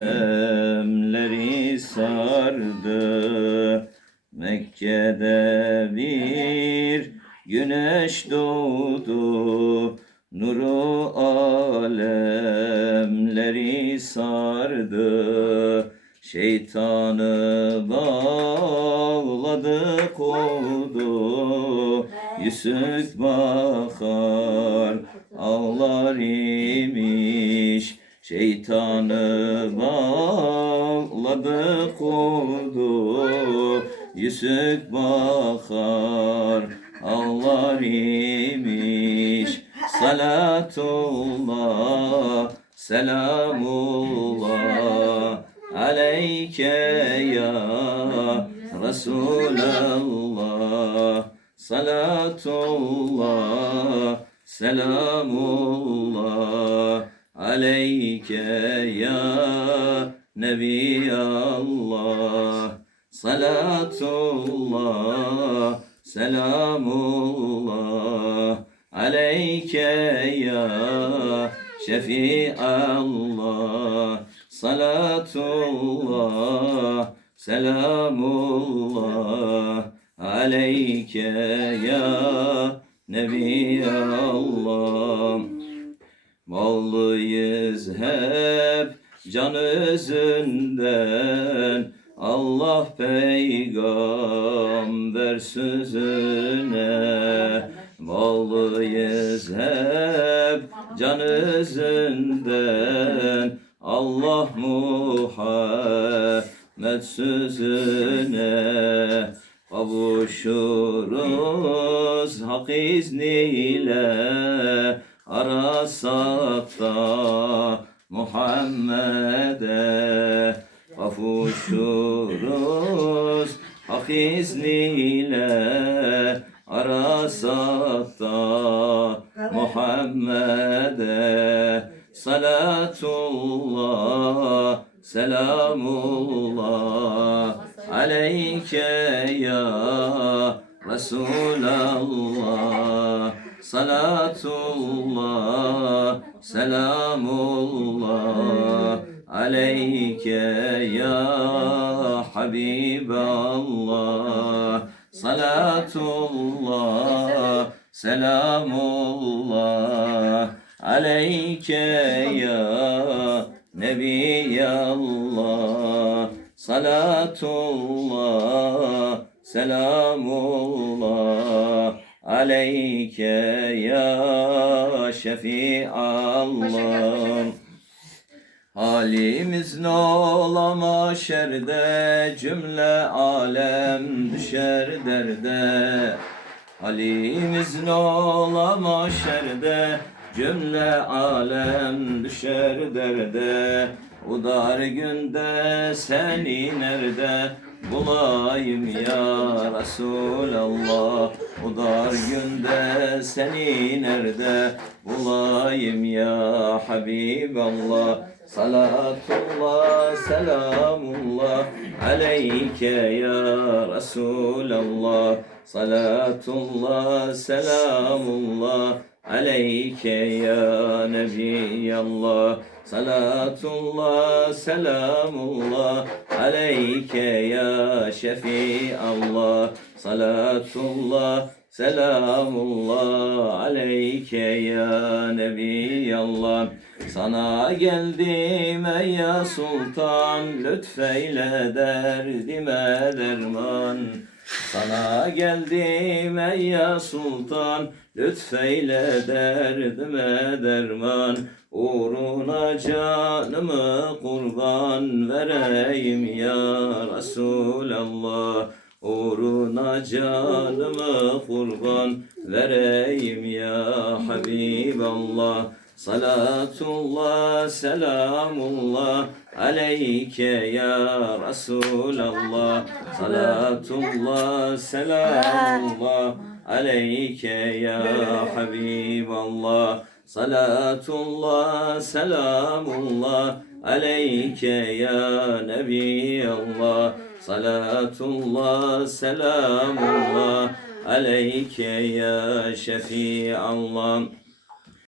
Emleri sardı. Mekke'de bir güneş doğdu. Nuru alemleri sardı. Şeytanı bağladı kovdu. Yüzük bakar ağlar imiş Şeytanı bağladı kovdu Yüzük bakar ağlar imiş. Salatullah selamullah Aleyke ya Resulallah. Salatullah selamullah Aleyke ya Nebi Allah. Salatullah selamullah. Aleyke ya Şefi Allah. Salatullah selamullah. Aleyke ya Nebi Allah Mallıyız hep can özünden. Allah peygamber sözüne. Mallıyız hep can özünden. Allah Muhammed sözüne. Kavuşuruz hak izniyle arasak Muhammed'e kavuşuruz. Hak izniyle arasak da Muhammed'e salatullah selamullah. Aleyke ya Resulallah Salatullah Selamullah Aleyke ya Habiballah. Salatullah Selamullah Aleyke ya Nebiyallah. Salatullah Selamullah Aleyke ya Şefi'allah. Halimiz ne ola maşerde Cümle alem düşer derde. Halimiz ne ola maşerde Cümle alem düşer derde O dar günde seni nerede bulayım ya Resulallah? O dar günde seni nerede bulayım ya Habiballah? Salatullah selamullah aleyke ya Resulallah. Salatullah selamullah aleyke ya Nebiyallah. Salatullah selamullah. Aleyke ya Şefi'allah. Salatullah selamullah. Aleyke ya Nebiyallah. Sana geldim ey ya Sultan. Lütfeyle derdime derman sana geldim ey ya sultan Lütfeyle derdime derman. Uğruna canımı kurban vereyim ya Resulallah. Uğruna canımı kurban vereyim ya Habiballah Salatullah selamullah aleyke ya Resulallah. Salatullah selamullah aleyke ya Habiballah. Salatullah selamullah aleyke ya Nebiyallah. Salatullah selamullah aleyke ya Şefi'allah